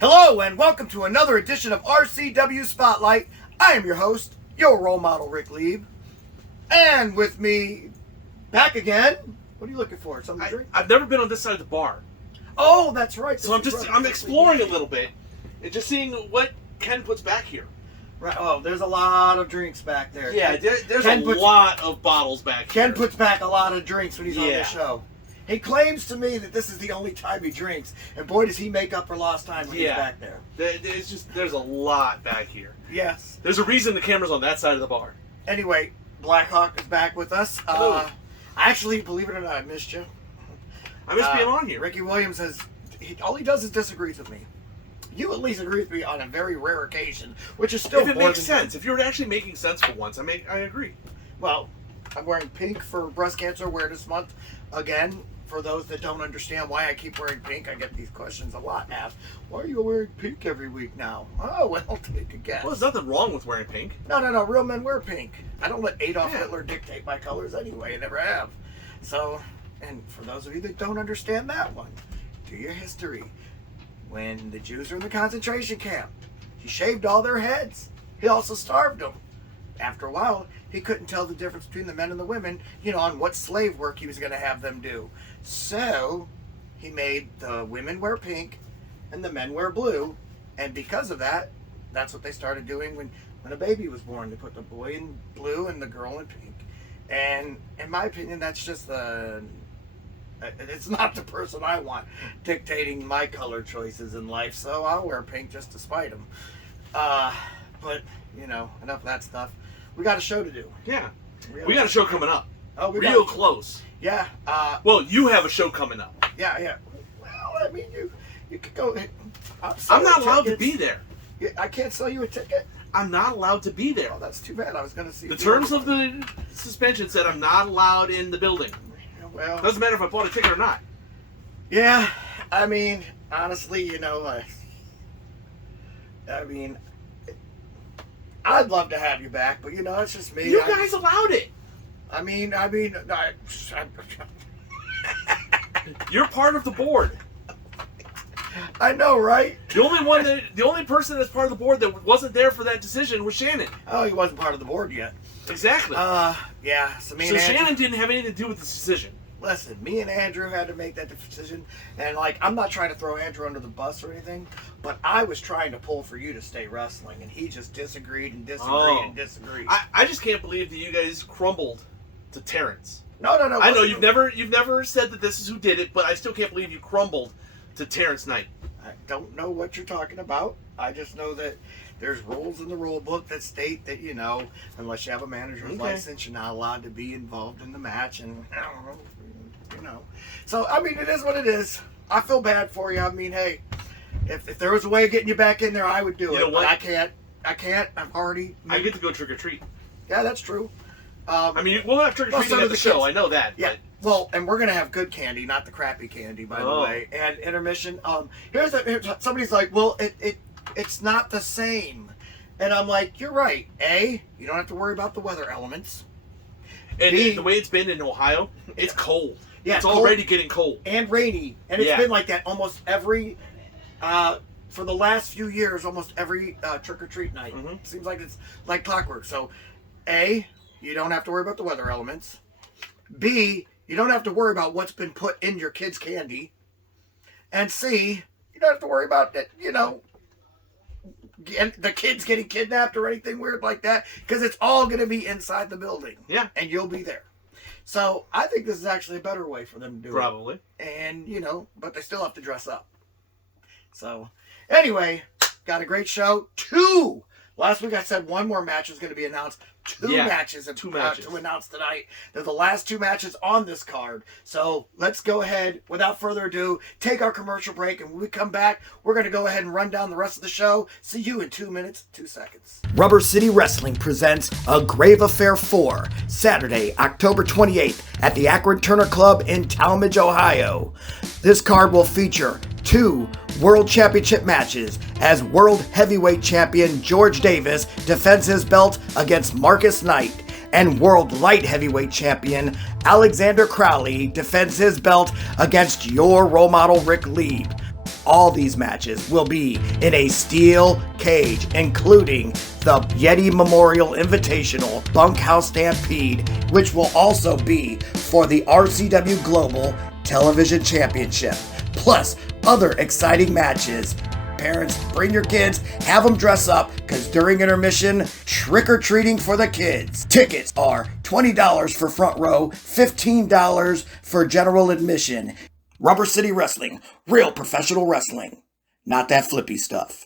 Hello and welcome to another edition of RCW Spotlight. I am your host, your role model, Rick Lieb. And with me, back again. What are you looking for? Something to drink? I've never been on this side of the bar. Oh, that's right. So I'm exploring a little bit and just seeing what Ken puts back here. Right. Oh, there's a lot of drinks back there. Yeah, there's a lot of bottles back here. Ken puts back a lot of drinks when he's on the show. He claims to me that this is the only time he drinks, and boy, does he make up for lost time when he's back there. There's a lot back here. Yes. There's a reason the camera's on that side of the bar. Anyway, Blackhawk is back with us. Actually, believe it or not, I missed you. I miss being on here. Ricky Williams all he does is disagrees with me. You at least agree with me on a very rare occasion, which is still if it makes sense. If you're actually making sense for once, I agree. Well, I'm wearing pink for Breast Cancer Awareness Month. Again, for those that don't understand why I keep wearing pink, I get these questions a lot asked. Why are you wearing pink every week now? Oh, well, take a guess. Well, there's nothing wrong with wearing pink. No. Real men wear pink. I don't let Adolf Hitler dictate my colors anyway. I never have. So, and for those of you that don't understand that one, do your history. When the Jews were in the concentration camp, he shaved all their heads. He also starved them. After a while, he couldn't tell the difference between the men and the women, on what slave work he was going to have them do. So, he made the women wear pink and the men wear blue. And because of that, that's what they started doing when a baby was born. They put the boy in blue and the girl in pink. And in my opinion, that's just it's not the person I want dictating my color choices in life. So I'll wear pink just to spite them. But, enough of that stuff. We got a show to do. Yeah. We got a show coming up. Oh, real close. Yeah. Well, you have a show coming up. Yeah. Well, I mean, you could go. I'm not allowed to be there. I can't sell you a ticket? I'm not allowed to be there. Oh, that's too bad. I was going to see. The terms of the suspension said I'm not allowed in the building. Well, doesn't matter if I bought a ticket or not. Yeah. I mean, honestly, I'd love to have you back, but it's just me. You guys allowed it. You're part of the board. I know, right? The only person that's part of the board that wasn't there for that decision was Shannon. Oh, he wasn't part of the board yet. Exactly. Yeah. So Shannon didn't have anything to do with this decision. Listen, me and Andrew had to make that decision, and I'm not trying to throw Andrew under the bus or anything, but I was trying to pull for you to stay wrestling, and he just disagreed and disagreed and disagreed. I just can't believe that you guys crumbled to Terrence. No. I know you've never said that this is who did it, but I still can't believe you crumbled to Terrence Knight. I don't know what you're talking about. I just know that there's rules in the rule book that state that, unless you have a manager's license, you're not allowed to be involved in the match, and So, it is what it is. I feel bad for you. hey, if there was a way of getting you back in there, I would do it. But I can't. I'm already... I get to go trick-or-treat. Yeah, that's true. We'll have trick-or-treating at the show. I know that. Yeah. But... Well, and we're going to have good candy, not the crappy candy, by the way. And intermission. Here's somebody's like, well, it's not the same. And I'm like, you're right. A, you don't have to worry about the weather elements. And B, the way it's been in Ohio, it's cold. Yeah, it's cold, already getting cold. And rainy. And it's been like that almost every, for the last few years, almost every trick-or-treat night. Mm-hmm. Seems like it's like clockwork. So, A, you don't have to worry about the weather elements. B, you don't have to worry about what's been put in your kids' candy. And C, you don't have to worry about it, the kids getting kidnapped or anything weird like that, because it's all going to be inside the building. Yeah. And you'll be there. So I think this is actually a better way for them to do it. Probably. And, but they still have to dress up. So, anyway, got a great show. 2 Last week I said one more match was going to be announced. Two matches to announce tonight. They're the last 2 matches on this card. So let's go ahead, without further ado, take our commercial break. And when we come back, we're going to go ahead and run down the rest of the show. See you in 2 minutes, 2 seconds. Rubber City Wrestling presents A Grave Affair 4, Saturday, October 28th at the Akron Turner Club in Talmadge, Ohio. This card will feature 2 World Championship matches as World Heavyweight Champion George Davis defends his belt against Marcus Knight, and World Light Heavyweight Champion Alexander Crowley defends his belt against Your RoleModel Rick Lieb. All these matches will be in a steel cage, including the Yeti Memorial Invitational Bunkhouse Stampede, which will also be for the RCW Global Television Championship, plus other exciting matches. Parents, bring your kids, have them dress up, because during intermission, trick-or-treating for the kids. Tickets are $20 for front row, $15 for general admission. Rubber City Wrestling, real professional wrestling, not that flippy stuff.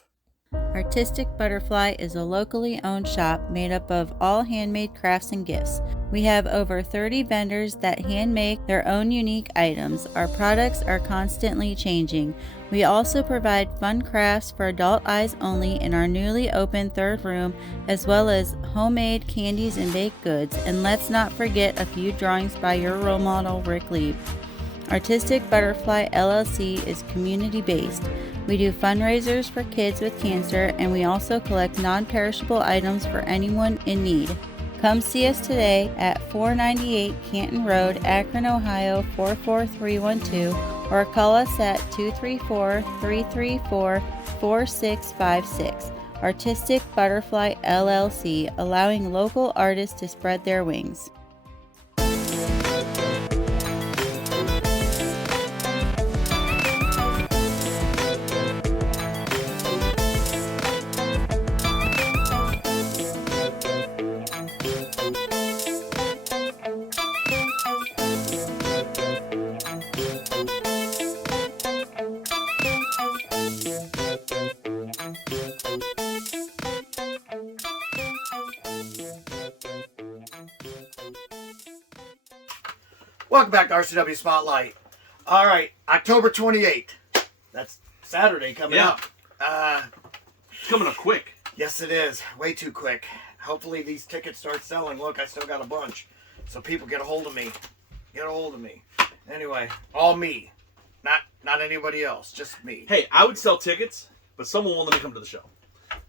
Artistic Butterfly is a locally owned shop made up of all handmade crafts and gifts. We have over 30 vendors that hand make their own unique items. Our products are constantly changing. We also provide fun crafts for adult eyes only in our newly opened 3rd room, as well as homemade candies and baked goods. And let's not forget a few drawings by your role model, Rick Lieb. Artistic Butterfly LLC is community-based. We do fundraisers for kids with cancer, and we also collect non-perishable items for anyone in need. Come see us today at 498 Canton Road, Akron, Ohio 44312, or call us at 234-334-4656. Artistic Butterfly LLC, allowing local artists to spread their wings. Welcome back to RCW Spotlight. All right, October 28th. That's Saturday coming up. It's coming up quick. Yes, it is. Way too quick. Hopefully these tickets start selling. Look, I still got a bunch. So people get a hold of me. Get a hold of me. Anyway, all me. Not anybody else. Just me. Hey, I would sell tickets, but someone won't let me come to the show.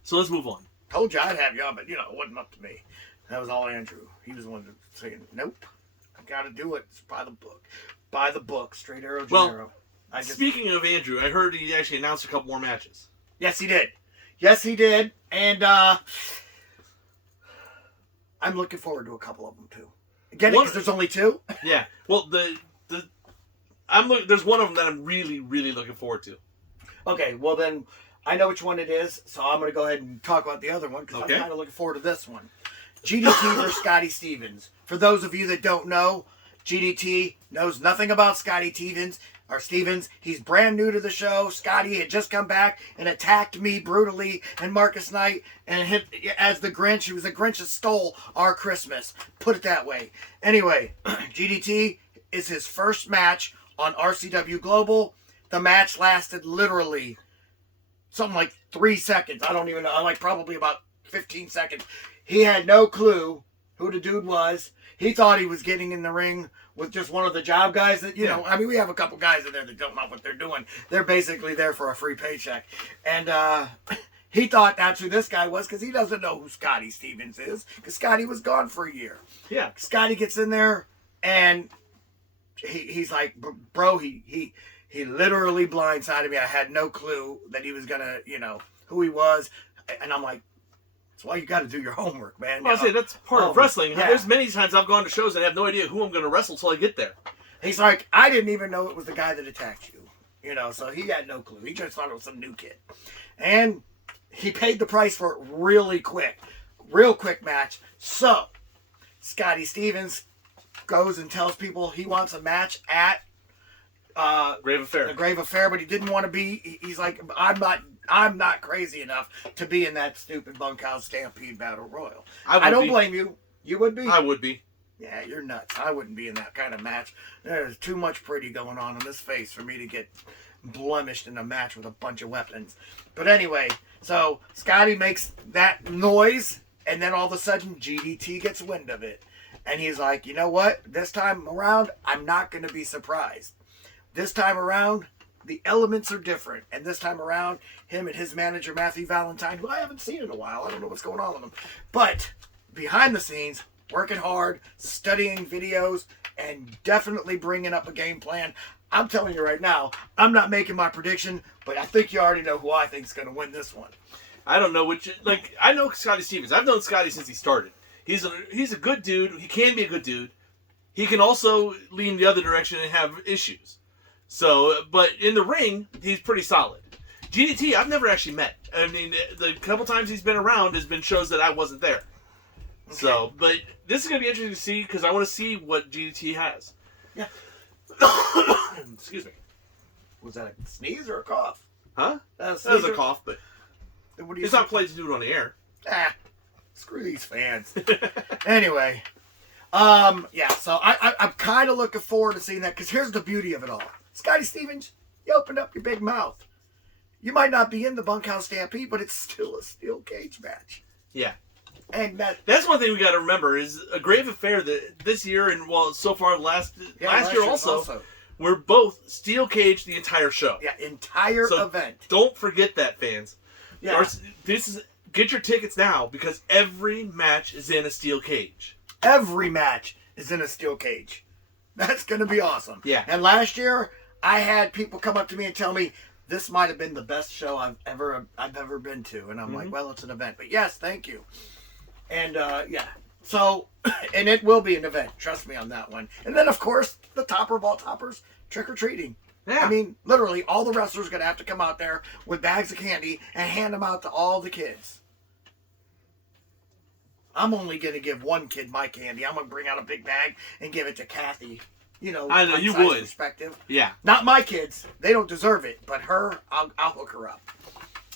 So let's move on. Told you I'd have you on, but it wasn't up to me. That was all Andrew. He was the one saying, nope. Got to do it. It's by the book. By the book. Straight Arrow Gennaro. Well, speaking of Andrew, I heard he actually announced a couple more matches. Yes, he did. And I'm looking forward to a couple of them, too. Get it? Because there's only 2? Yeah. Well, there's one of them that I'm really, really looking forward to. Okay, well then, I know which one it is, so I'm going to go ahead and talk about the other one, because I'm kind of looking forward to this one. GDT versus Scotty Stevens. For those of you that don't know, GDT knows nothing about Scotty Stevens. He's brand new to the show. Scotty had just come back and attacked me brutally and Marcus Knight and hit as the Grinch. He was the Grinch that stole our Christmas. Put it that way. Anyway, GDT is his first match on RCW Global. The match lasted literally something like 3 seconds. I don't even know. Like probably about 15 seconds. He had no clue who the dude was. He thought he was getting in the ring with just one of the job guys that, I mean, we have a couple guys in there that don't know what they're doing. They're basically there for a free paycheck. And he thought that's who this guy was because he doesn't know who Scotty Stevens is because Scotty was gone for a year. Yeah. Scotty gets in there and he's like, bro, he literally blindsided me. I had no clue that he was going to, who he was. And I'm like, that's why you got to do your homework, man. Well, I say that's part of wrestling. Yeah. There's many times I've gone to shows and have no idea who I'm going to wrestle till I get there. He's like, I didn't even know it was the guy that attacked you. So he had no clue. He just thought it was some new kid. And he paid the price for it really quick. Real quick match. So, Scotty Stevens goes and tells people he wants a match at Grave Affair. The Grave Affair, but he didn't want to be. He's like, I'm not I'm not crazy enough to be in that stupid bunkhouse stampede battle royal. I would I don't be. blame you. You would be? I would be. Yeah, you're nuts. I wouldn't be in that kind of match. There's too much pretty going on this face for me to get blemished in a match with a bunch of weapons. But anyway, so Scotty makes that noise, and then all of a sudden GDT gets wind of it. And he's like, you know what? This time around, I'm not going to be surprised. This time around, the elements are different. And this time around, him and his manager, Matthew Valentine, who I haven't seen in a while. I don't know what's going on with him. But behind the scenes, working hard, studying videos, and definitely bringing up a game plan. I'm telling you right now, I'm not making my prediction, but I think you already know who I think is going to win this one. I don't know which. Like, I know Scotty Stevens. I've known Scotty since he started. He's a good dude. He can be a good dude. He can also lean the other direction and have issues. So, but in the ring, he's pretty solid. GDT, I've never actually met. I mean, the couple times he's been around has been shows that I wasn't there. Okay. So, but this is going to be interesting to see because I want to see what GDT has. Yeah. Excuse me. Was that a sneeze or a cough? Huh? That was a cough, but it's not polite to do it on the air. Screw these fans. Anyway, yeah, so I'm kind of looking forward to seeing that because here's the beauty of it all. Scotty Stevens, you opened up your big mouth. You might not be in the bunkhouse stampede, but it's still a steel cage match. Yeah. And that's one thing we got to remember is a grave affair that this year and so far last year also we're both steel cage the entire show. Yeah, entire event. Don't forget that, fans. Yeah. Get your tickets now because every match is in a steel cage. Every match is in a steel cage. That's going to be awesome. Yeah. And last year, I had people come up to me and tell me this might have been the best show I've ever been to, and I'm like, well, it's an event, but yes, thank you. And yeah, so and it will be an event. Trust me on that one. And then of course the topper of all toppers, trick or treating. Yeah. I mean, literally, all the wrestlers are going to have to come out there with bags of candy and hand them out to all the kids. I'm only going to give one kid my candy. I'm going to bring out a big bag and give it to Kathy. You know, I know you would. Perspective. Yeah. Not my kids. They don't deserve it. But her, I'll hook her up.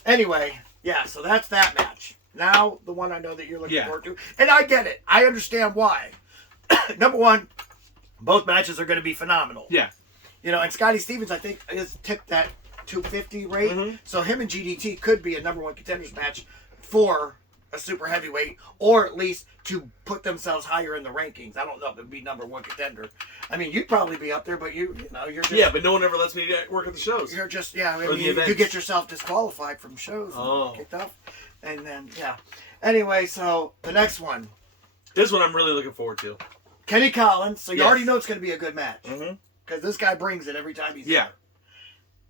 Anyway, yeah, so that's that match. Now, the one I know that you're looking forward to. And I get it. I understand why. Number one, both matches are going to be phenomenal. Yeah. You know, and Scotty Stevens, I think, has tipped that 250 rate. Mm-hmm. So him and GDT could be a number one contenders match for a super heavyweight, or at least to put themselves higher in the rankings. I don't know if it would be number one contender. I mean, you'd probably be up there, but you know, you're just... Yeah, but no one ever lets me work at the shows. You're just, I mean, you get yourself disqualified from shows and kicked off. And then, yeah. Anyway, so the next one. This one I'm really looking forward to. Kenny Collins. So you already know it's going to be a good match. Mm-hmm. Because this guy brings it every time he's there.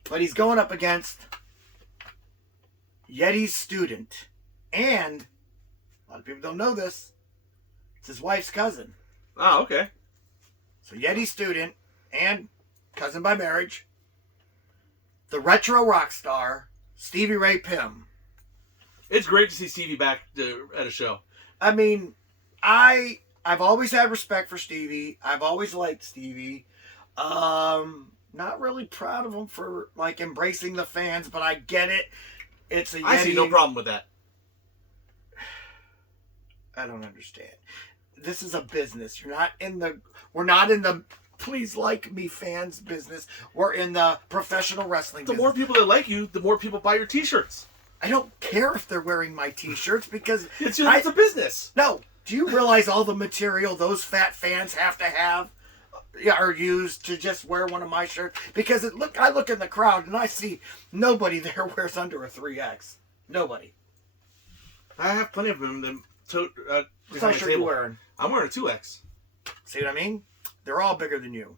But he's going up against Yeti's student. And a lot of people don't know this. It's his wife's cousin. Oh, okay. So Yeti's student and cousin by marriage. The retro rock star, Stevie Ray Pym. It's great to see Stevie back at a show. I mean, I've always had respect for Stevie. I've always liked Stevie. Not really proud of him for like embracing the fans, but I get it. It's a Yeti. I see no problem with that. I don't understand. This is a business. We're not in the please like me fans business. We're in the professional wrestling business. The more people that like you, the more people buy your t-shirts. I don't care if they're wearing my t-shirts because it's a business. No. Do you realize all the material those fat fans have to have are used to just wear one of my shirts? Because I look in the crowd and I see nobody there wears under a 3X. Nobody. I have plenty of them. What size shirt are you wearing? I'm wearing a 2X. See what I mean? They're all bigger than you.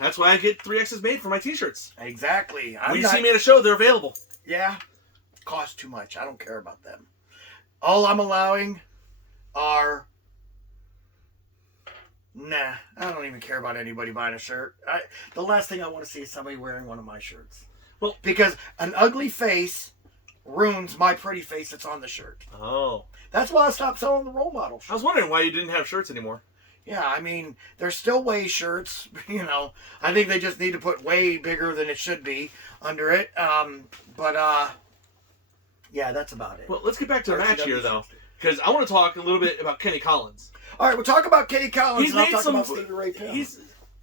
That's why I get 3Xs made for my t-shirts. Exactly. When you see me at a show, they're available. Yeah. Cost too much. I don't care about them. All I'm allowing are... Nah, I don't even care about anybody buying a shirt. The last thing I want to see is somebody wearing one of my shirts. Well, because an ugly face ruins my pretty face that's on the shirt. Oh. That's why I stopped selling the role model shirts. I was wondering why you didn't have shirts anymore. Yeah, I mean, there's still way shirts, you know. I think they just need to put way bigger than it should be under it. But Yeah, that's about it. Well, let's get back to the match RCW here, though, 60. because I want to talk a little bit about Kenny Collins. All right, we'll talk about Kenny Collins. He's and I'll made talk some. about Stevie Ray Penn.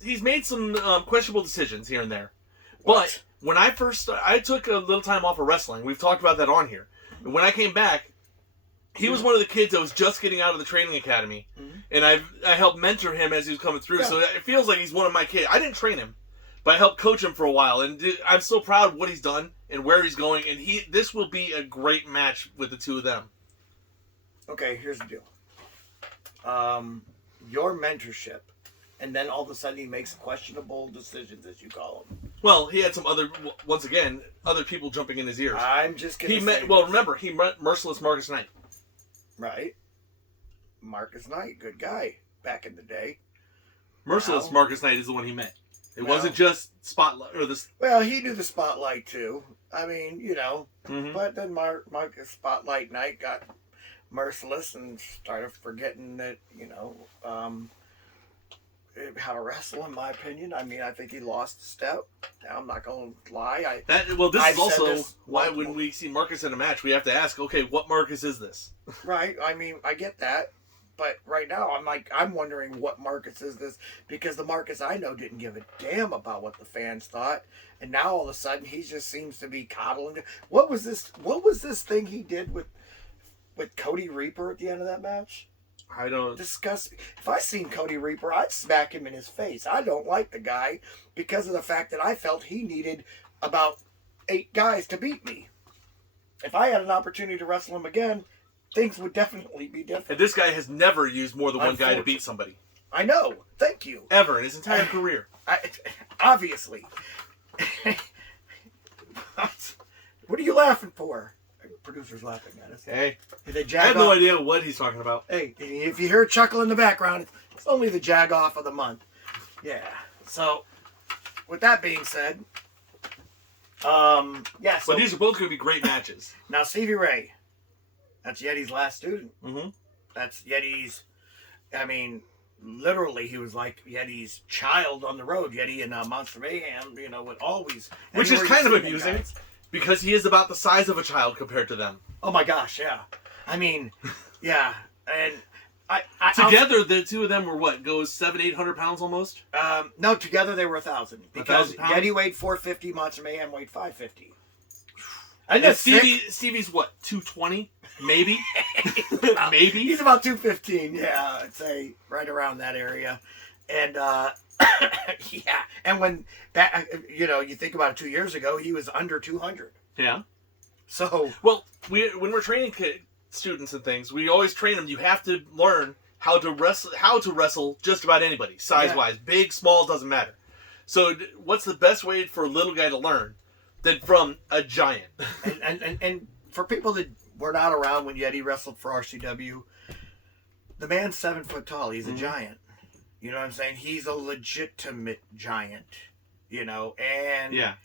He's made some questionable decisions here and there. What? But when I first started, I took a little time off of wrestling. We've talked about that on here. And when I came back, he was one of the kids that was just getting out of the training academy, and I helped mentor him as he was coming through. Yeah. So it feels like he's one of my kids. I didn't train him, but I helped coach him for a while, and I'm so proud of what he's done and where he's going. And this will be a great match with the two of them. Okay, here's the deal. Your mentorship, and then all of a sudden he makes questionable decisions, as you call them. Well, he had some other people jumping in his ears. I'm just gonna say Remember, he met Merciless Marcus Knight. right. Marcus Knight, good guy back in the day. Merciless Wow. Marcus Knight is the one he met. It Wow. wasn't just Spotlight or this. Well, he knew the Spotlight too. I mean, Mhm. but then Marcus Spotlight Knight got merciless and started forgetting that, how to wrestle, in my opinion. I mean, I think he lost a step. I'm not going to lie. This I've is said also this why multiple- when we see Marcus in a match, we have to ask, okay, what Marcus is this? Right. I mean, I get that. But right now, I'm wondering what Marcus is this, because the Marcus I know didn't give a damn about what the fans thought, and now all of a sudden he just seems to be coddling. What was this thing he did with Cody Reaper at the end of that match? I don't. Disgusting. If I seen Cody Reaper, I'd smack him in his face. I don't like the guy because of the fact that I felt he needed about 8 guys to beat me. If I had an opportunity to wrestle him again, things would definitely be different. And this guy has never used more than one guy to Unfortunate. beat somebody. I know. Thank you. Ever in his entire career. Obviously. What are you laughing for? Producer's laughing at us. Hey. Did they I jag have no off? idea what he's talking about. Hey, if you hear a chuckle in the background, it's only the jag off of the month. Yeah. So, with that being said, yeah. So But these are both going to be great matches. now Stevie Ray, that's Yeti's last student. Mm-hmm. That's Yeti's. I mean, literally, he was like Yeti's child on the road. Yeti and Monster Mayhem, would always. Which is anywhere kind you of see them amusing. guys- Because he is about the size of a child compared to them. Oh my gosh, yeah. I mean, yeah, and I Together, the two of them were what? Goes 700-800 pounds almost? no, together they were 1,000 because 1,000 pounds? Yeti weighed 450, Monster Mayhem weighed 550. And that's Stevie's what? 220? Maybe? Maybe? He's about 215, yeah, I'd say right around that area. And yeah, and when that you think about it, 2 years ago, he was under 200. Yeah. So Well, when we're training students and things, we always train them. You have to learn how to wrestle just about anybody, size-wise. Big, small, doesn't matter. So what's the best way for a little guy to learn than from a giant? and for people that were not around when Yeti wrestled for RCW, the man's 7 foot tall. He's a giant. You know what I'm saying? He's a legitimate giant. And Yeah.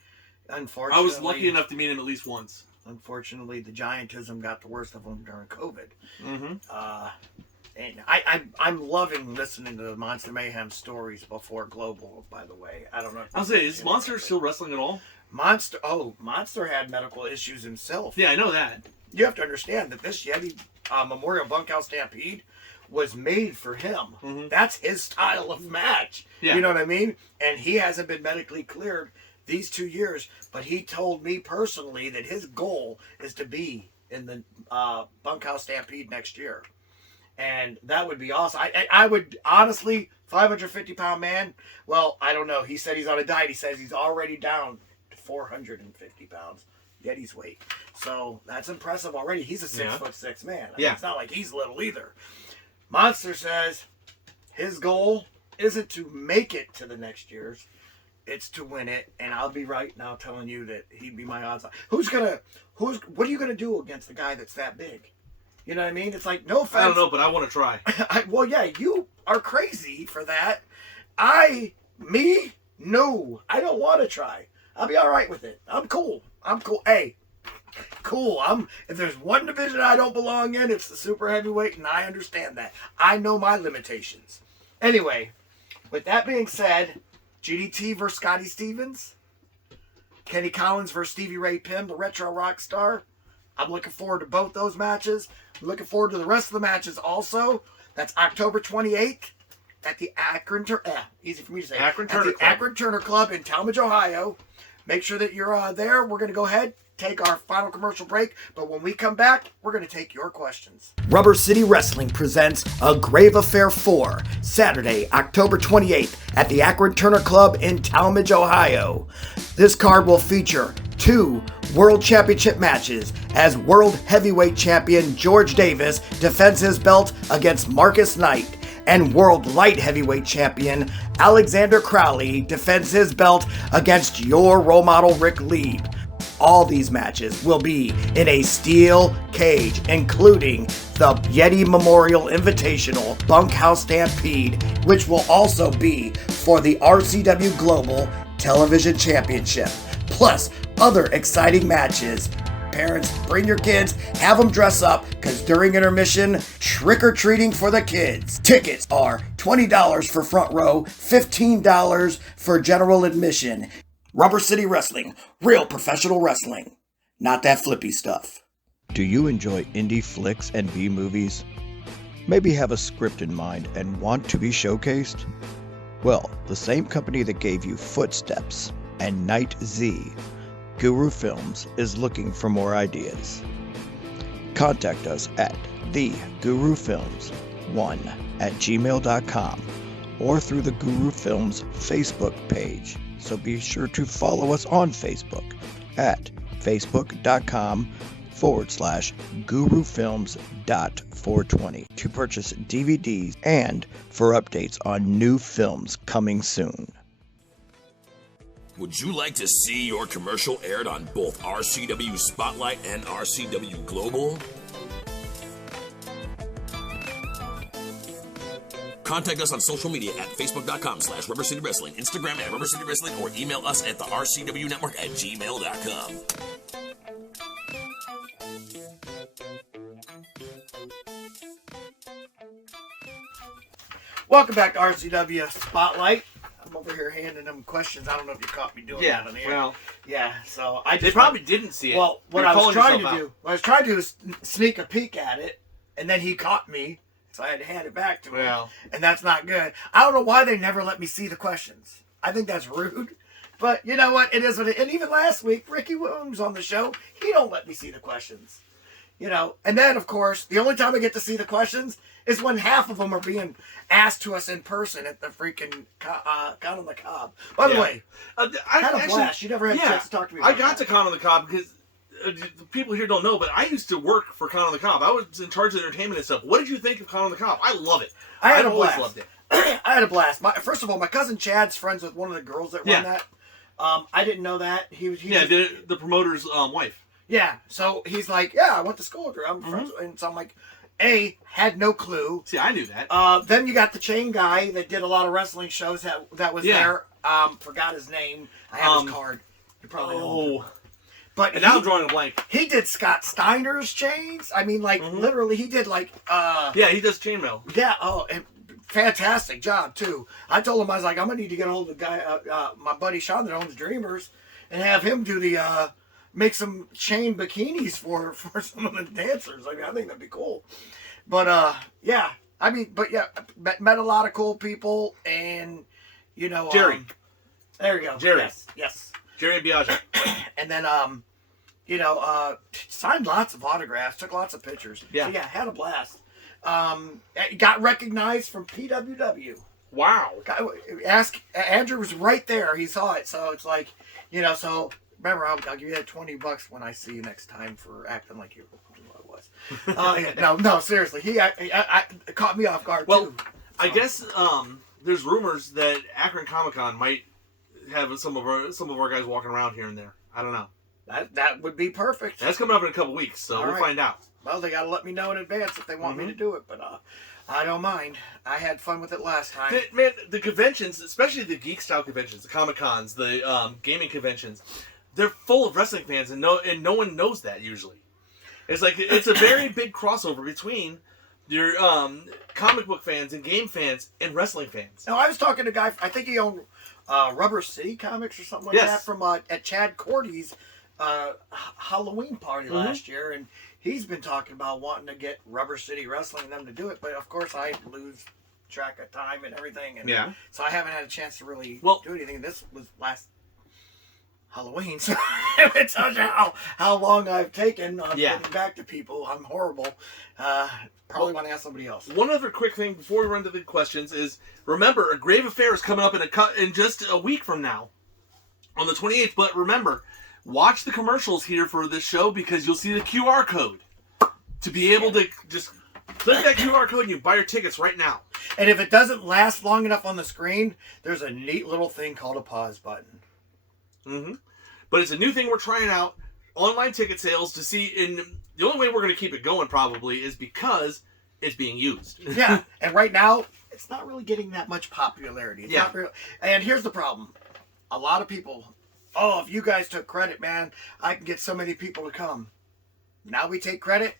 unfortunately, I was lucky enough to meet him at least once. Unfortunately, the giantism got the worst of him during COVID. Mm-hmm. And I'm loving listening to the Monster Mayhem stories before Global, by the way. I don't know. I'll say, is Monster still wrestling at all? Monster had medical issues himself. Yeah, I know that. You have to understand that this Yeti Memorial Bunkhouse Stampede was made for him. Mhm. That's his style of match. Yeah. You know what I mean? And he hasn't been medically cleared these 2 years, but he told me personally that his goal is to be in the Bunkhouse Stampede next year. And that would be awesome. I would, honestly, 550-pound man, well, I don't know. He said he's on a diet. He says he's already down to 450 pounds. Yeti's weight. So that's impressive already. He's a 6'6" man. I mean, it's not like he's little either. Monster says his goal isn't to make it to the next year's. It's to win it, and I'll be right now telling you that he'd be my odds on. What are you gonna do against a guy that's that big? You know what I mean? It's like, no offense. I don't know, but I want to try. Well, yeah, you are crazy for that. No, I don't want to try. I'll be all right with it. I'm cool. Hey, cool. If there's one division I don't belong in, it's the super heavyweight, and I understand that. I know my limitations. Anyway, with that being said, GDT versus Scotty Stevens, Kenny Collins versus Stevie Ray Penn, the retro rock star. I'm looking forward to both those matches. I'm looking forward to the rest of the matches also. That's October 28th at the Akron easy for me to say. Akron Turner Club. Akron Turner Club in Talmadge, Ohio. Make sure that you're there. We're going to go ahead, take our final commercial break, but when we come back, we're going to take your questions. Rubber City Wrestling presents A Grave Affair 4, Saturday, October 28th at the Akron Turner Club in Talmadge, Ohio. This card will feature 2 World Championship matches as World Heavyweight Champion George Davis defends his belt against Marcus Knight, and World Light Heavyweight Champion Alexander Crowley defends his belt against Your RoleModel Rick Lieb. All these matches will be in a steel cage, including the Yeti Memorial Invitational Bunkhouse Stampede, which will also be for the RCW Global Television Championship, plus other exciting matches. Parents, bring your kids, have them dress up, because during intermission, trick-or-treating for the kids. Tickets are $20 for front row, $15 for general admission. Rubber City Wrestling, real professional wrestling, not that flippy stuff. Do you enjoy indie flicks and B-movies? Maybe have a script in mind and want to be showcased? Well, the same company that gave you Footsteps and Night Z, Guru Films, is looking for more ideas. Contact us at thegurufilms1@gmail.com or through the Guru Films Facebook page. So be sure to follow us on Facebook at facebook.com/gurufilms.420 to purchase DVDs and for updates on new films coming soon. Would you like to see your commercial aired on both RCW Spotlight and RCW Global? Contact us on social media at facebook.com/Rubber City Wrestling, Instagram at Rubber City Wrestling, or email us at the RCW Network at gmail.com. Welcome back to RCW Spotlight. I'm over here handing them questions. I don't know if you caught me doing that on here. Well, yeah, so I just they probably didn't see it. Well, what You're I was calling trying to yourself do, is sneak a peek at it, and then he caught me, so I had to hand it back to him. Well. And that's not good. I don't know why they never let me see the questions. I think that's rude. But you know what? It is what it is. And even last week, Ricky Williams on the show, he don't let me see the questions. You know, and then, of course, the only time I get to see the questions is when half of them are being asked to us in person at the freaking Con on the Cob. By the way, I had a blast. You never had a chance to talk to me about I got to Con on the Cob because the people here don't know, but I used to work for Con on the Cob. I was in charge of the entertainment and stuff. What did you think of Con on the Cob? I love it. I had a always blast. loved it. I had a blast. First of all, my cousin Chad's friends with one of the girls that run that. I didn't know that. He was the promoter's wife. Yeah, so he's like, I went to school with her. I'm friends with, and so I'm like, had no clue. See, I knew that. Then you got the chain guy that did a lot of wrestling shows that was there. Forgot his name. I have his card. You probably know him. But and now I'm drawing a blank. He did Scott Steiner's chains. I mean, like, literally, he did, like... he does chainmail. Yeah, and fantastic job, too. I told him, I was like, I'm going to need to get a hold of the guy, my buddy Sean that owns Dreamers, and have him do the... make some chain bikinis for some of the dancers. I mean, I think that'd be cool. But, met a lot of cool people, and, you know... Jerry. There you go. Jerry. Yes. Jerry Biaggi. And then, signed lots of autographs, took lots of pictures. Yeah. So, had a blast. Got recognized from PWW. Wow. Andrew was right there. He saw it. So, it's like, so... Remember, I'll give you that $20 when I see you next time for acting like you was. No, seriously. He caught me off guard, too. So. I guess there's rumors that Akron Comic-Con might have some of our guys walking around here and there. I don't know. That would be perfect. That's coming up in a couple weeks, so we'll find out. Well, they got to let me know in advance if they want me to do it, but I don't mind. I had fun with it last time. The conventions, especially the geek style conventions, the Comic-Cons, the gaming conventions, they're full of wrestling fans, and no one knows that usually. It's like it's a very big crossover between your comic book fans and game fans and wrestling fans. No, I was talking to a guy. I think he owned Rubber City Comics or something like that from at Chad Cordy's Halloween party last year, and he's been talking about wanting to get Rubber City Wrestling and them to do it, but of course I lose track of time and everything, and so I haven't had a chance to really do anything. This was last Halloween, so it tells you how long I've taken on getting back to people. I'm horrible. Probably want to ask somebody else. One other quick thing before we run to the questions is, remember, A Grave Affair is coming up in just a week from now, on the 28th. But remember, watch the commercials here for this show, because you'll see the QR code to be able to just click that QR code and you buy your tickets right now. And if it doesn't last long enough on the screen, there's a neat little thing called a pause button. But it's a new thing we're trying out, online ticket sales, to see. And the only way we're going to keep it going probably is because it's being used. Yeah, and right now it's not really getting that much popularity. It's not real. And here's the problem: a lot of people, if you guys took credit, man, I can get so many people to come. Now we take credit.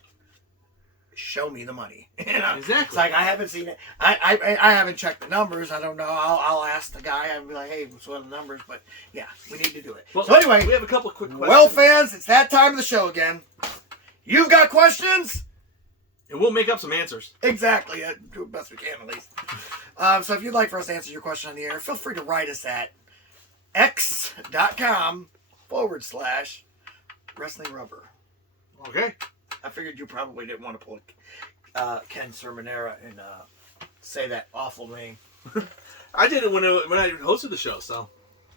Show me the money. Exactly. It's like, I haven't seen it. I haven't checked the numbers. I don't know. I'll ask the guy. I'll be like, hey, what's one of the numbers? But yeah, we need to do it. Well, so anyway, we have a couple of quick questions. Well, fans, it's that time of the show again. You've got questions? And we'll make up some answers. Exactly. Do the best we can, at least. So if you'd like for us to answer your question on the air, feel free to write us at x.com/wrestling rubber. Okay. I figured you probably didn't want to pull Ken Sermonera and say that awful name. I did it when I hosted the show, so.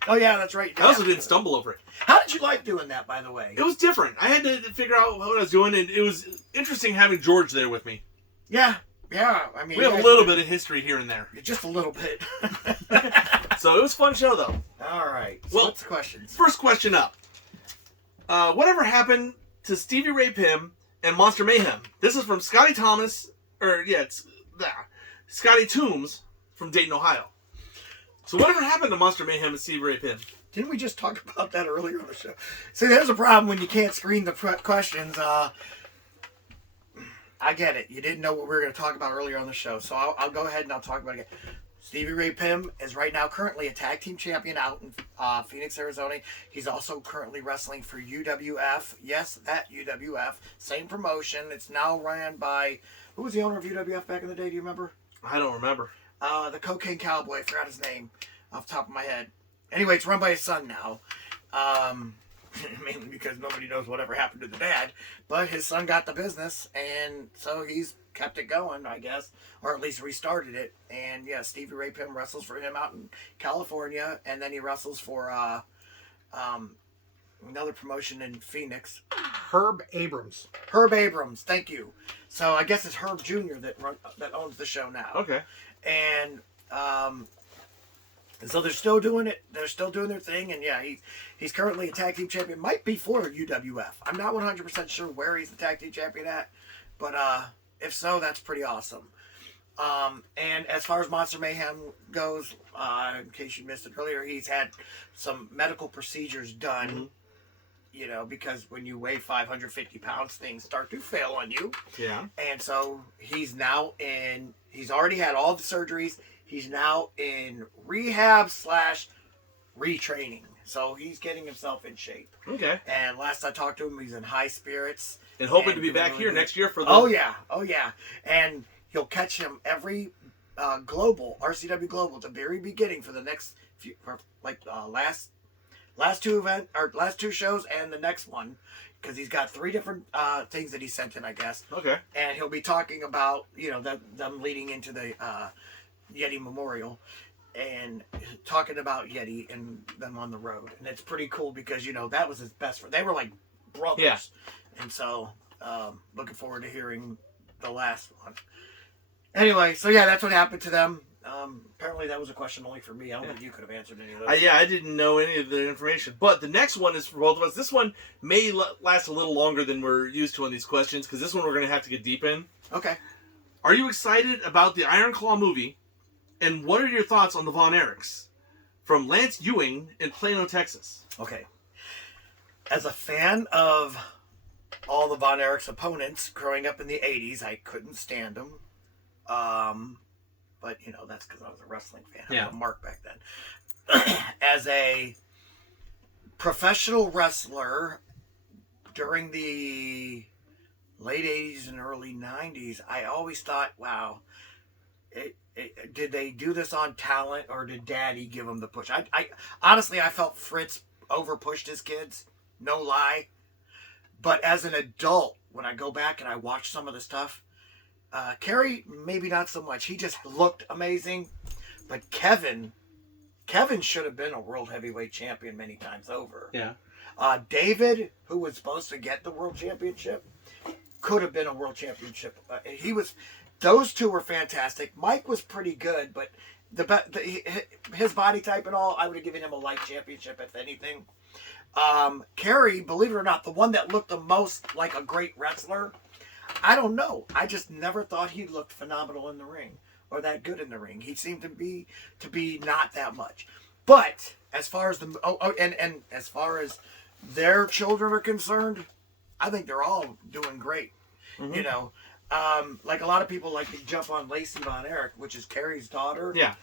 Oh, yeah, that's right. I also didn't stumble over it. How did you like doing that, by the way? It was different. I had to figure out what I was doing, and it was interesting having George there with me. Yeah. I mean, we have a little bit of history here and there. Just a little bit. So it was a fun show, though. All right. So what's the questions? First question up. Whatever happened to Stevie Ray Pym and Monster Mayhem? This is from Scotty Thomas, Scotty Toombs from Dayton, Ohio. So whatever happened to Monster Mayhem and Stevie Ray Pym? Didn't we just talk about that earlier on the show? See, there's a problem when you can't screen the questions. I get it. You didn't know what we were going to talk about earlier on the show, so I'll go ahead and I'll talk about it again. Stevie Ray Pym is right now currently a tag team champion out in Phoenix, Arizona. He's also currently wrestling for UWF. Yes, that UWF. Same promotion. It's now ran by... Who was the owner of UWF back in the day? Do you remember? I don't remember. The Cocaine Cowboy. I forgot his name off the top of my head. Anyway, it's run by his son now. Mainly because nobody knows whatever happened to the dad. But his son got the business, and so he's kept it going, I guess. Or at least restarted it. And yeah, Stevie Ray Pym wrestles for him out in California. And then he wrestles for another promotion in Phoenix. Herb Abrams. Herb Abrams, thank you. So I guess it's Herb Jr. that owns the show now. Okay. And so they're still doing it. They're still doing their thing. And yeah, he's currently a tag team champion. Might be for UWF. I'm not 100% sure where he's the tag team champion at. But if so, that's pretty awesome. And as far as Monster Mayhem goes, in case you missed it earlier, he's had some medical procedures done. Mm-hmm. You know, because when you weigh 550 pounds, things start to fail on you. Yeah. And so he's already had all the surgeries. He's now in rehab/retraining. So he's getting himself in shape. Okay. And last I talked to him, he's in high spirits. And hoping to be back here next year for the... Oh, yeah. And you'll catch him every RCW Global at the very beginning for the next few, last two shows and the next one, because he's got 3 different things that he sent in, I guess. Okay. And he'll be talking about, them leading into the Yeti Memorial and talking about Yeti and them on the road. And it's pretty cool because, that was his best friend. They were like brothers. Yeah. And so, looking forward to hearing the last one. Anyway, so yeah, that's what happened to them. Apparently that was a question only for me. I don't think you could have answered any of those. I didn't know any of the information. But the next one is for both of us. This one may last a little longer than we're used to on these questions, because this one we're going to have to get deep in. Okay. Are you excited about the Iron Claw movie? And what are your thoughts on the Von Erichs? From Lance Ewing in Plano, Texas. Okay. As a fan of all the Von Erichs opponents growing up in the 80s, I couldn't stand them. But, that's because I was a wrestling fan. I was a mark back then. As a professional wrestler, during the late 80s and early 90s, I always thought, wow, did they do this on talent or did Daddy give him the push? I honestly, I felt Fritz over pushed his kids, no lie. But as an adult, when I go back and I watch some of the stuff, Kerry, maybe not so much. He just looked amazing. But Kevin should have been a world heavyweight champion many times over. Yeah. David, who was supposed to get the world championship, could have been a world championship. Those two were fantastic. Mike was pretty good, but his body type and all, I would have given him a light championship if anything. Kerry, believe it or not, the one that looked the most like a great wrestler, I don't know. I just never thought he looked phenomenal in the ring or that good in the ring. He seemed to be not that much. But as far as and as far as their children are concerned, I think they're all doing great. Mm-hmm. You know, like a lot of people like to jump on Lacey Von Erich, which is Kerry's daughter. Yeah.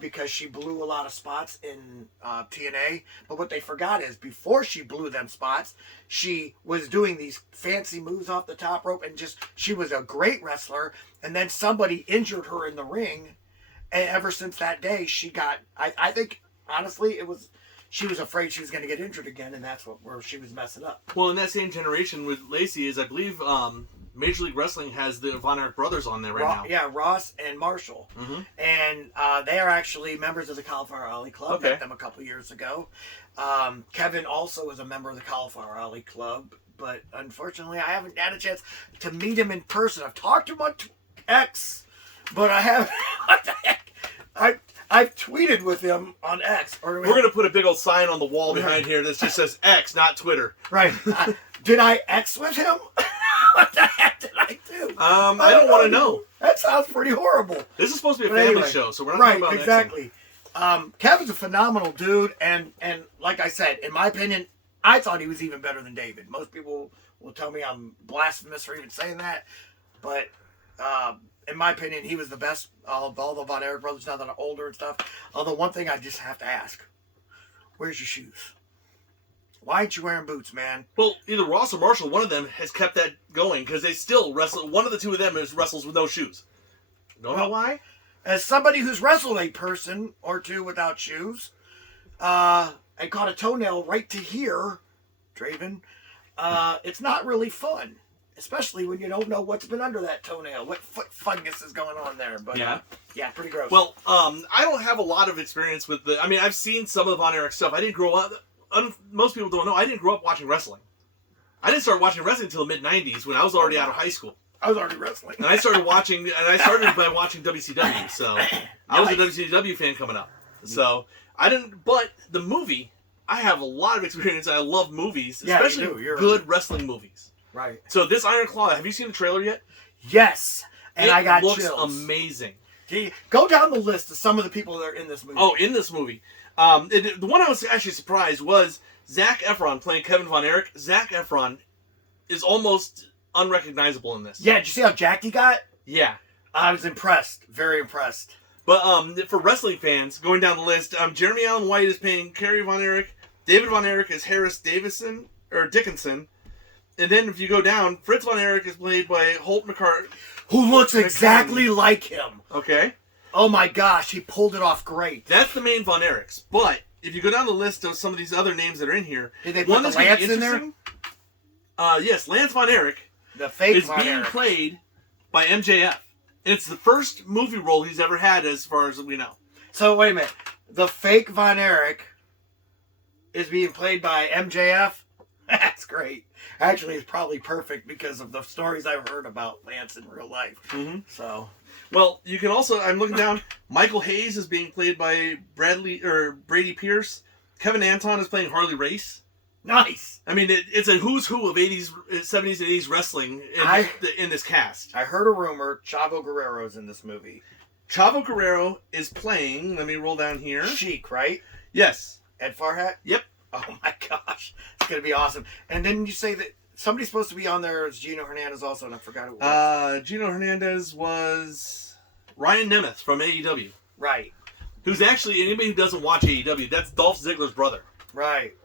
Because she blew a lot of spots in TNA. But what they forgot is before she blew them spots, she was doing these fancy moves off the top rope and she was a great wrestler. And then somebody injured her in the ring. And ever since that day, she got, I think, honestly, she was afraid she was going to get injured again. And that's where she was messing up. Well, in that same generation with Lacey is, I believe, Major League Wrestling has the Von Erich brothers on there now. Yeah, Ross and Marshall. Mm-hmm. And they are actually members of the Cauliflower Alley Club. Okay. Met them a couple years ago. Kevin also is a member of the Cauliflower Alley Club, but unfortunately I haven't had a chance to meet him in person. I've talked to him on X, but I haven't. What the heck? I've tweeted with him on X. We're going to put a big old sign on the wall behind here that just says X, not Twitter. Right. Did I X with him? What the heck did I do? I don't want to know. That sounds pretty horrible. This is supposed to be a family show, so we're not talking about exactly. Kevin's a phenomenal dude, and like I said, in my opinion, I thought he was even better than David. Most people will tell me I'm blasphemous for even saying that, but in my opinion, he was the best of all the Von Erich brothers. Now that I'm older and stuff. Although one thing I just have to ask: where's your shoes? Why aren't you wearing boots, man? Well, either Ross or Marshall, one of them has kept that going because they still wrestle. One of the two of them wrestles with no shoes. Don't know why. As somebody who's wrestled a person or two without shoes, and caught a toenail right to here, Draven, it's not really fun. Especially when you don't know what's been under that toenail, what foot fungus is going on there. But yeah, pretty gross. Well, I don't have a lot of experience with I've seen some of the Von Erich stuff. I didn't grow up. Most people don't know, I didn't grow up watching wrestling. I didn't start watching wrestling until the mid-90s when I was already out of high school. I was already wrestling. And I started by watching WCW, so I was a WCW fan coming up. So I didn't, but the movie, I have a lot of experience. I love movies, especially good wrestling movies. Right. So this Iron Claw, have you seen the trailer yet? Yes. And I got chills. It chills. looks amazing. Go down the list of some of the people that are in this movie. Oh, in this movie. The one I was actually surprised was Zac Efron playing Kevin Von Erich. Zac Efron is almost unrecognizable in this. Yeah, did you see how jacked he got? Yeah. I was impressed. Very impressed. But for wrestling fans, going down the list, Jeremy Allen White is playing Kerry Von Erich. David Von Erich is Harris Dickinson. And then if you go down, Fritz Von Erich is played by Holt McCart. Who looks exactly like him. Okay. Oh my gosh, he pulled it off great. That's the main Von Erichs. But if you go down the list of some of these other names that are in here, did they put the Lance in there? Yes, Lance Von Erich, the fake is Von being Erich. played by MJF. And it's the first movie role he's ever had, as far as we know. So wait a minute, the fake Von Erich is being played by MJF. That's great. Actually, it's probably perfect because of the stories I've heard about Lance in real life. Mm-hmm. So. Well, you can also, I'm looking down, Michael Hayes is being played by Brady Pierce. Kevin Anton is playing Harley Race. Nice. I mean, it's a who's who of 70s and 80s wrestling in this cast. I heard a rumor Chavo Guerrero's in this movie. Chavo Guerrero is playing, let me roll down here. Sheik, right? Yes. Ed Farhat? Yep. Oh my gosh. It's going to be awesome. And then you say that somebody's supposed to be on there as Gino Hernandez also, and I forgot who it was. Gino Hernandez was Ryan Nemeth from AEW. Right. Who's actually, anybody who doesn't watch AEW, that's Dolph Ziggler's brother. Right.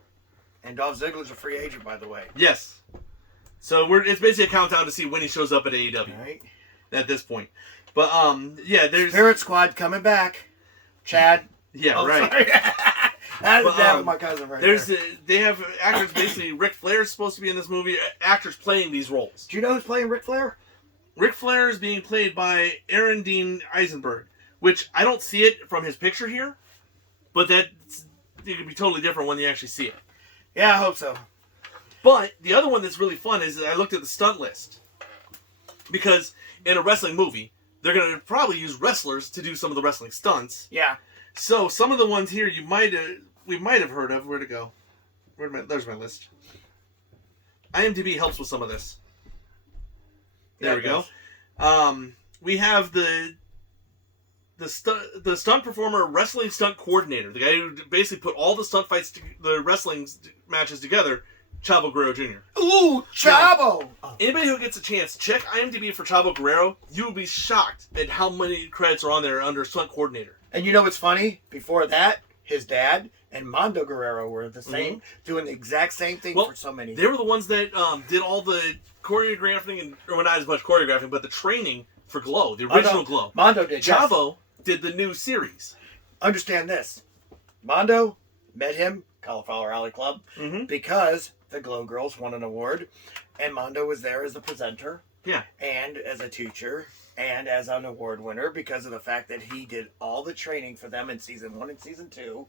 And Dolph Ziggler's a free agent, by the way. Yes. So it's basically a countdown to see when he shows up at AEW All right. at this point. But yeah, there's Spirit Squad coming back. Chad. Yeah, right. That is that with my cousin right there. They have actors, basically, Ric Flair is supposed to be in this movie, actors playing these roles. Do you know who's playing Ric Flair? Ric Flair is being played by Aaron Dean Eisenberg, which I don't see it from his picture here, but it could be totally different when you actually see it. Yeah, I hope so. But the other one that's really fun is that I looked at the stunt list. Because in a wrestling movie, they're going to probably use wrestlers to do some of the wrestling stunts. Yeah. So some of the ones here we might have heard of. Where'd it go? There's my list. IMDb helps with some of this. There we go. We have the stunt performer, wrestling stunt coordinator, the guy who basically put all the stunt fights, the wrestling matches together, Chavo Guerrero Jr. Ooh, Chavo! Anybody who gets a chance, check IMDb for Chavo Guerrero. You will be shocked at how many credits are on there under stunt coordinator. And you know what's funny? Before that, his dad and Mondo Guerrero were the same, doing the exact same thing for so many. They were the ones that did all the choreographing, or not as much choreographing, but the training for Glow, the original Glow. Mondo did, Chavo did the new series. Understand this. Mondo met him, Cauliflower Alley Club, because the Glow Girls won an award, and Mondo was there as the presenter, and as a teacher, and as an award winner because of the fact that he did all the training for them in season 1 and season 2.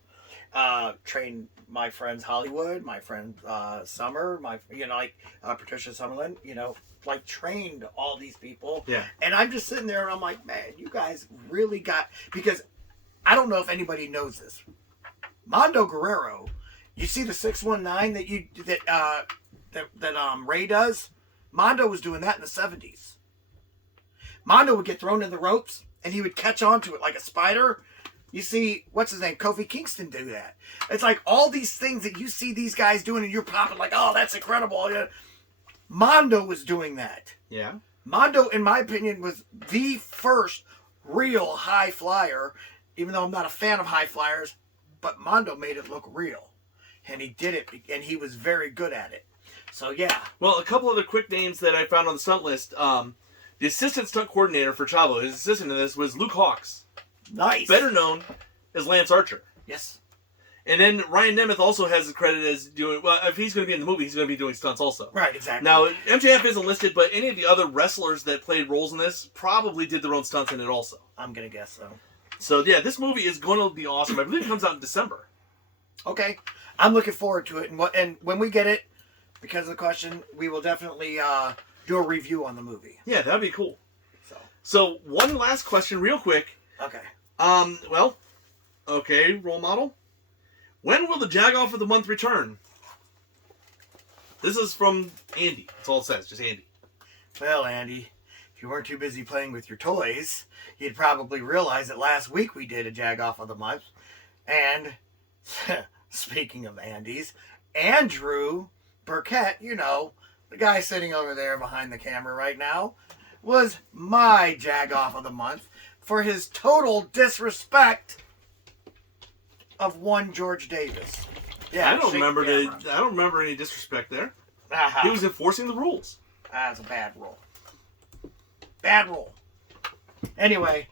Trained my friends Hollywood, my friend Summer, Patricia Summerlin, trained all these people. Yeah. And I'm just sitting there and I'm like, man, you guys really got, because I don't know if anybody knows this. Mondo Guerrero, you see the 619 that Ray does? Mondo was doing that in the 70s. Mondo would get thrown in the ropes and he would catch onto it like a spider. You see, what's his name? Kofi Kingston do that. It's like all these things that you see these guys doing and you're popping like, oh, that's incredible. Mondo was doing that. Yeah. Mondo, in my opinion, was the first real high flyer, even though I'm not a fan of high flyers, but Mondo made it look real. And he did it, and he was very good at it. So, yeah. Well, a couple other quick names that I found on the stunt list. The assistant stunt coordinator for Chavo, his assistant in this, was Luke Hawks. Nice. Better known as Lance Archer. Yes. And then Ryan Nemeth also has the credit as doing, well, if he's going to be in the movie, he's going to be doing stunts also. Right, exactly. Now, MJF isn't listed, but any of the other wrestlers that played roles in this probably did their own stunts in it also. I'm going to guess so. So, yeah, this movie is going to be awesome. I believe it comes out in December. Okay. I'm looking forward to it. And when we get it, because of the question, we will definitely do a review on the movie. Yeah, that'd be cool. So one last question real quick. Okay. Role model. When will the Jag-Off of the Month return? This is from Andy. That's all it says, just Andy. Well, Andy, if you weren't too busy playing with your toys, you'd probably realize that last week we did a Jag-Off of the Month. And, speaking of Andy's, Andrew Burkett, the guy sitting over there behind the camera right now, was my Jag-Off of the Month for his total disrespect of one George Davis. Yeah, I don't remember any disrespect there. He was enforcing the rules. That's a bad rule. Bad rule. Anyway,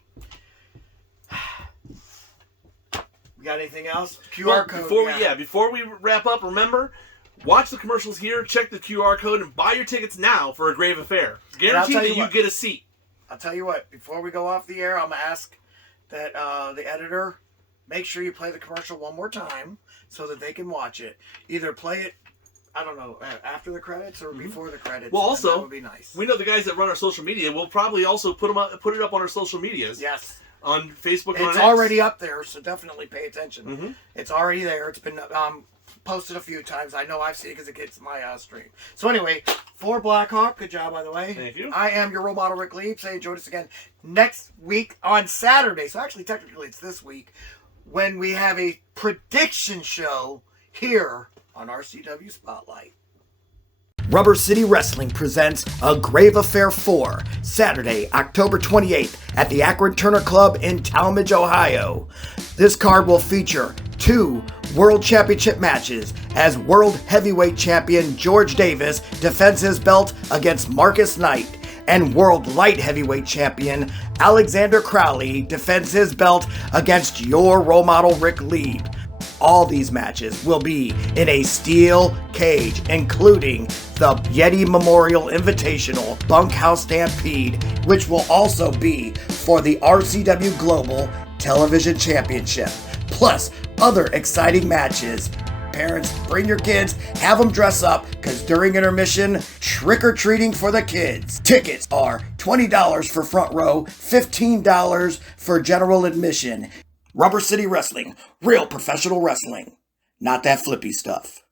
we got anything else? QR code. Before we wrap up, remember, watch the commercials here, check the QR code, and buy your tickets now for A Grave Affair. It's guaranteed that you get a seat. I'll tell you what, before we go off the air, I'm going to ask that the editor make sure you play the commercial one more time so that they can watch it. Either play it, I don't know, after the credits or before the credits. Well, also, that would be nice. We know the guys that run our social media. We'll probably also put it up on our social medias. Yes. On Facebook. It's already up there, so definitely pay attention. Mm-hmm. It's already there. It's been posted a few times. I know I've seen it because it gets my stream. So anyway, for Blackhawk, good job, by the way. Thank you. I am your role model, Rick Lee. Say join us again next week on Saturday. So actually, technically, it's this week when we have a prediction show here on RCW Spotlight. Rubber City Wrestling presents A Grave Affair 4, Saturday, October 28th at the Akron Turner Club in Talmadge, Ohio. This card will feature 2 World Championship matches as World Heavyweight Champion George Davis defends his belt against Marcus Knight, and World Light Heavyweight Champion Alexander Crowley defends his belt against Your RoleModel Rick Lieb. All these matches will be in a steel cage, including the Yeti Memorial Invitational Bunkhouse Stampede, which will also be for the RCW Global Television Championship, plus other exciting matches. Parents, bring your kids, have them dress up, because during intermission, trick-or-treating for the kids. Tickets are $20 for front row, $15 for general admission. Rubber City Wrestling, real professional wrestling, not that flippy stuff.